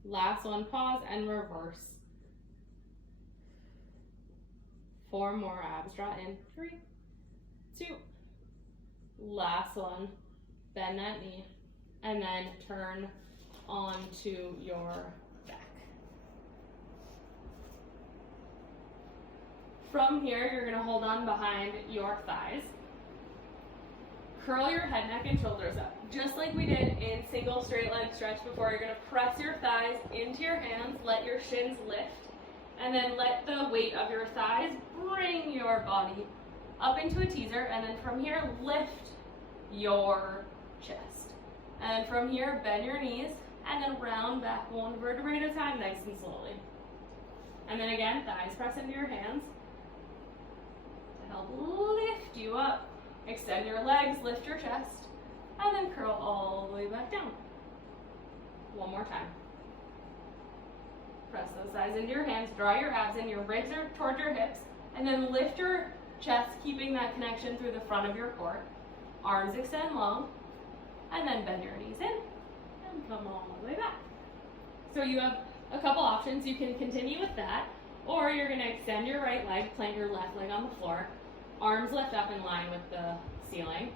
last one, pause and reverse. 4 more, abs draw in, 3, 2, last one, bend that knee, and then turn onto your back. From here, you're gonna hold on behind your thighs. Curl your head, neck, and shoulders up. Just like we did in single straight leg stretch before, you're gonna press your thighs into your hands, let your shins lift, and then let the weight of your thighs bring your body up into a teaser, and then from here, lift your chest. And from here, bend your knees, and then round back 1 vertebrae at a time, nice and slowly. And then again, thighs press into your hands to help lift you up. Extend your legs, lift your chest, and then curl all the way back down. 1 more time. Press those thighs into your hands, draw your abs in, your ribs are toward your hips, and then lift your chest, keeping that connection through the front of your core. Arms extend long, and then bend your knees in, and come all the way back. So you have a couple options. You can continue with that, or you're gonna extend your right leg, plant your left leg on the floor, arms lift up in line with the ceiling,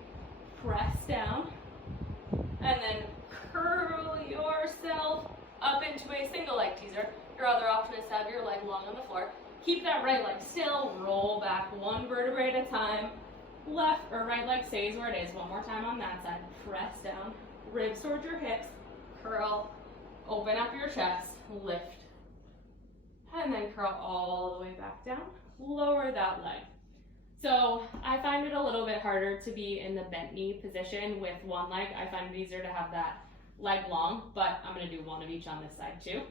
press down, and then curl yourself up into a single leg teaser. Your other option is to have your leg long on the floor. Keep that right leg still, roll back 1 vertebrae at a time. Left or right leg stays where it is. 1 more time on that side. Press down, ribs towards your hips, curl, open up your chest, lift, and then curl all the way back down. Lower that leg. So I find it a little bit harder to be in the bent knee position with 1 leg. I find it easier to have that leg long, but I'm gonna do 1 of each on this side too.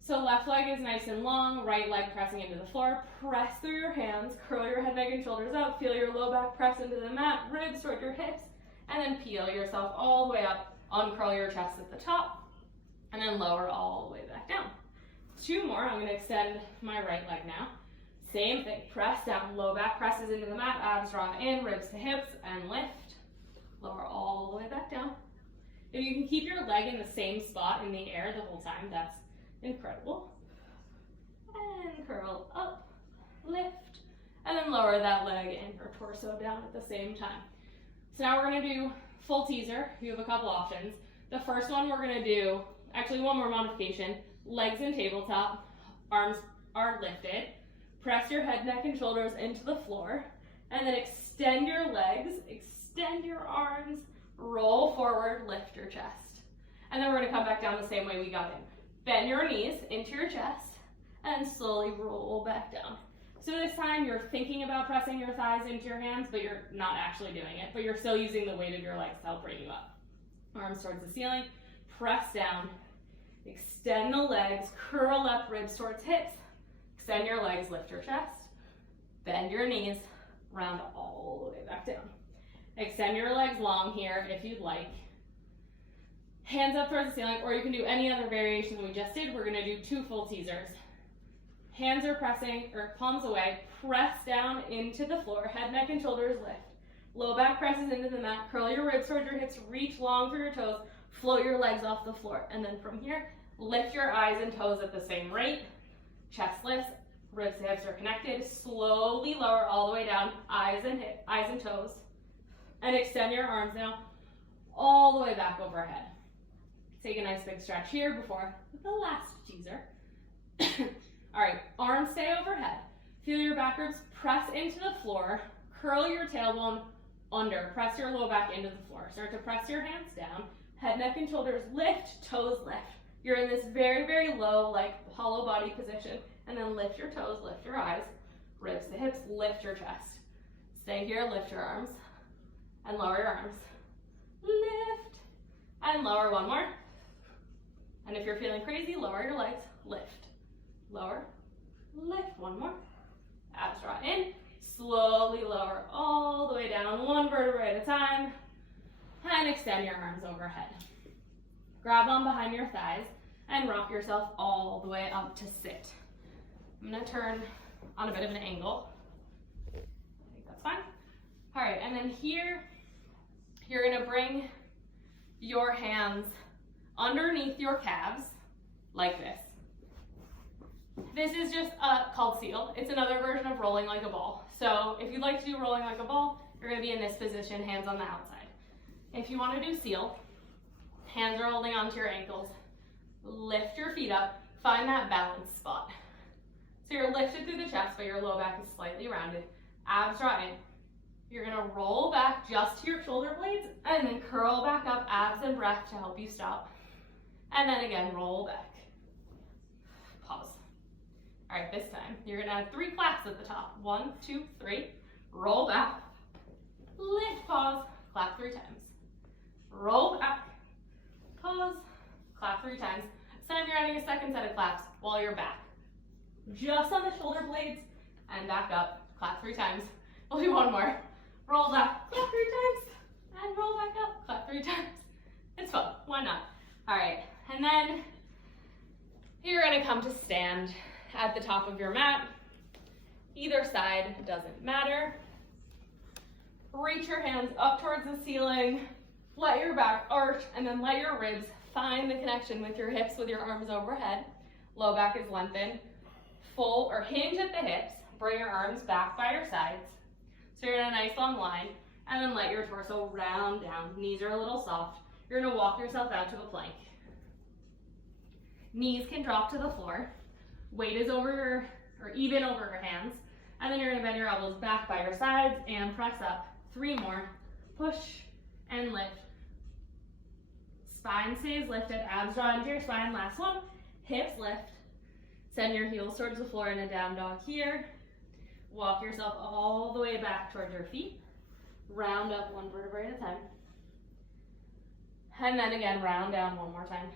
So left leg is nice and long, right leg pressing into the floor. Press through your hands, curl your head, neck, and shoulders up. Feel your low back press into the mat, ribs toward your hips, and then peel yourself all the way up. Uncurl your chest at the top, and then lower all the way back down. 2 more, I'm gonna extend my right leg now. Same thing, press down, low back presses into the mat, abs draw in, ribs to hips, and lift. Lower all the way back down. If you can keep your leg in the same spot in the air the whole time, that's incredible. And curl up, lift, and then lower that leg and your torso down at the same time. So now we're gonna do full teaser. You have a couple options. The first one we're gonna do, actually one more modification, legs in tabletop, arms are lifted. Press your head, neck, and shoulders into the floor, and then extend your legs, extend your arms, roll forward, lift your chest. And then we're gonna come back down the same way we got in. Bend your knees into your chest, and slowly roll back down. So this time you're thinking about pressing your thighs into your hands, but you're not actually doing it, but you're still using the weight of your legs to help bring you up. Arms towards the ceiling, press down, extend the legs, curl up, ribs towards hips, extend your legs, lift your chest, bend your knees, round all the way back down. Extend your legs long here if you'd like. Hands up towards the ceiling, or you can do any other variation that we just did. We're gonna do 2 full teasers. Hands are pressing, or palms away, press down into the floor, head, neck, and shoulders lift. Low back presses into the mat, curl your ribs towards your hips, reach long for your toes, float your legs off the floor. And then from here, lift your eyes and toes at the same rate. Chest lifts, ribs to hips are connected. Slowly lower all the way down, eyes and toes. And extend your arms now all the way back overhead. Take a nice big stretch here before the last teaser. All right, arms stay overhead. Feel your back ribs press into the floor. Curl your tailbone under. Press your low back into the floor. Start to press your hands down. Head, neck, and shoulders lift, toes lift. You're in this very, very low, like hollow body position. And then lift your toes, lift your eyes, ribs to hips, lift your chest. Stay here, lift your arms, and lower your arms. Lift, and lower one more. And if you're feeling crazy, lower your legs, lift, lower, lift, one more. Abs draw in, slowly lower all the way down, one vertebrae at a time, and extend your arms overhead. Grab on behind your thighs and rock yourself all the way up to sit. I'm gonna turn on a bit of an angle. I think that's fine. All right, and then here, you're gonna bring your hands underneath your calves, like this. This is just called seal. It's another version of rolling like a ball. So if you'd like to do rolling like a ball, you're gonna be in this position, hands on the outside. If you wanna do seal, hands are holding onto your ankles. Lift your feet up, find that balance spot. So you're lifted through the chest, but your low back is slightly rounded. Abs draw in. You're gonna roll back just to your shoulder blades and then curl back up, abs and breath to help you stop. And then again, roll back. Pause. All right, this time, you're gonna have 3 claps at the top. 1, 2, 3. Roll back. Lift, pause, clap 3 times. Roll back, pause, clap 3 times. This time you're adding a second set of claps while you're back. Just on the shoulder blades and back up, clap 3 times. We'll do one more. Roll back, clap 3 times, and roll back up, clap 3 times. It's fun, why not? All right, and then you're gonna come to stand at the top of your mat. Either side, doesn't matter. Reach your hands up towards the ceiling, let your back arch, and then let your ribs find the connection with your hips with your arms overhead. Low back is lengthened. Full or hinge at the hips. Bring your arms back by your sides. So you're in a nice long line, and then let your torso round down. Knees are a little soft. You're gonna walk yourself out to a plank. Knees can drop to the floor. Weight is over or even over your hands. And then you're gonna bend your elbows back by your sides and press up. 3 more. Push and lift. Spine stays lifted. Abs draw into your spine. Last one. Hips lift. Send your heels towards the floor in a down dog here. Walk yourself all the way back towards your feet. Round up 1 vertebrae at a time. And then again, round down 1 more time.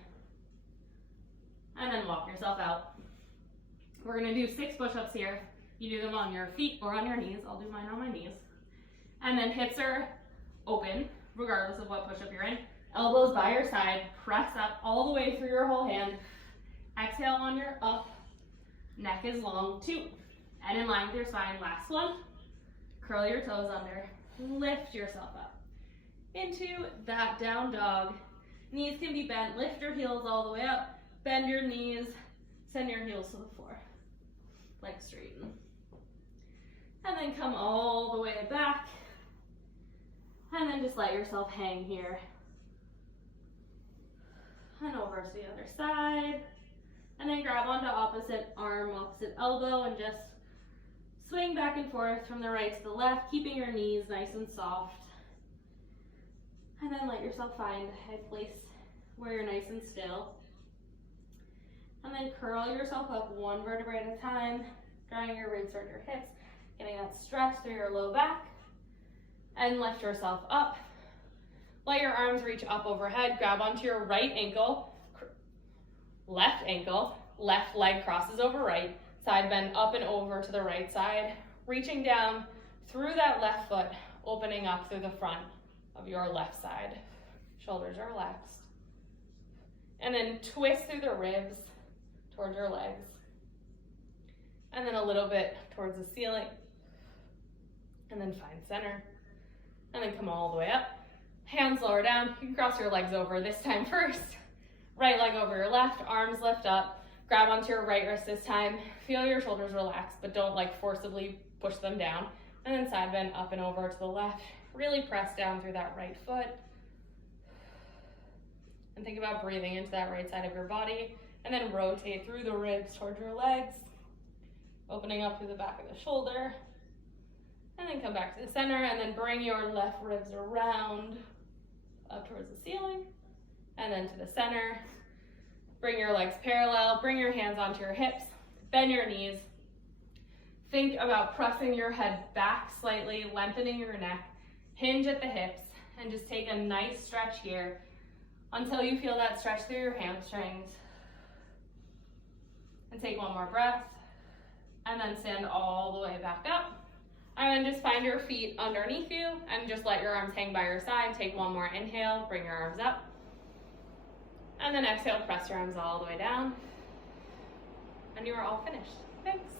And then walk yourself out. We're gonna do 6 push-ups here. You do them on your feet or on your knees. I'll do mine on my knees. And then hips are open, regardless of what push-up you're in. Elbows by your side, press up all the way through your whole hand. Exhale on your up. Neck is long, 2. And in line with your spine, last one. Curl your toes under, lift yourself up into that down dog. Knees can be bent, lift your heels all the way up, bend your knees, send your heels to the floor. Legs straighten. And then come all the way back. And then just let yourself hang here. And over to the other side. And then grab onto opposite arm, opposite elbow, and just swing back and forth from the right to the left, keeping your knees nice and soft. And then let yourself find a place where you're nice and still. And then curl yourself up one vertebrae at a time, drawing your ribs toward your hips, getting that stretch through your low back. And lift yourself up. Let your arms reach up overhead. Grab onto your right ankle, left leg crosses over right, side bend up and over to the right side, reaching down through that left foot, opening up through the front of your left side. Shoulders are relaxed. And then twist through the ribs towards your legs. And then a little bit towards the ceiling. And then find center. And then come all the way up. Hands lower down. You can cross your legs over this time first. Right leg over your left, arms lift up. Grab onto your right wrist this time. Feel your shoulders relax, but don't like forcibly push them down. And then side bend up and over to the left. Really press down through that right foot. And think about breathing into that right side of your body. And then rotate through the ribs towards your legs. Opening up through the back of the shoulder. And then come back to the center, and then bring your left ribs around up towards the ceiling, and then to the center. Bring your legs parallel, bring your hands onto your hips, bend your knees. Think about pressing your head back slightly, lengthening your neck, hinge at the hips, and just take a nice stretch here until you feel that stretch through your hamstrings. And take one more breath, and then stand all the way back up. And then just find your feet underneath you and just let your arms hang by your side. Take one more inhale, bring your arms up. And then exhale, press your arms all the way down. And you are all finished. Thanks.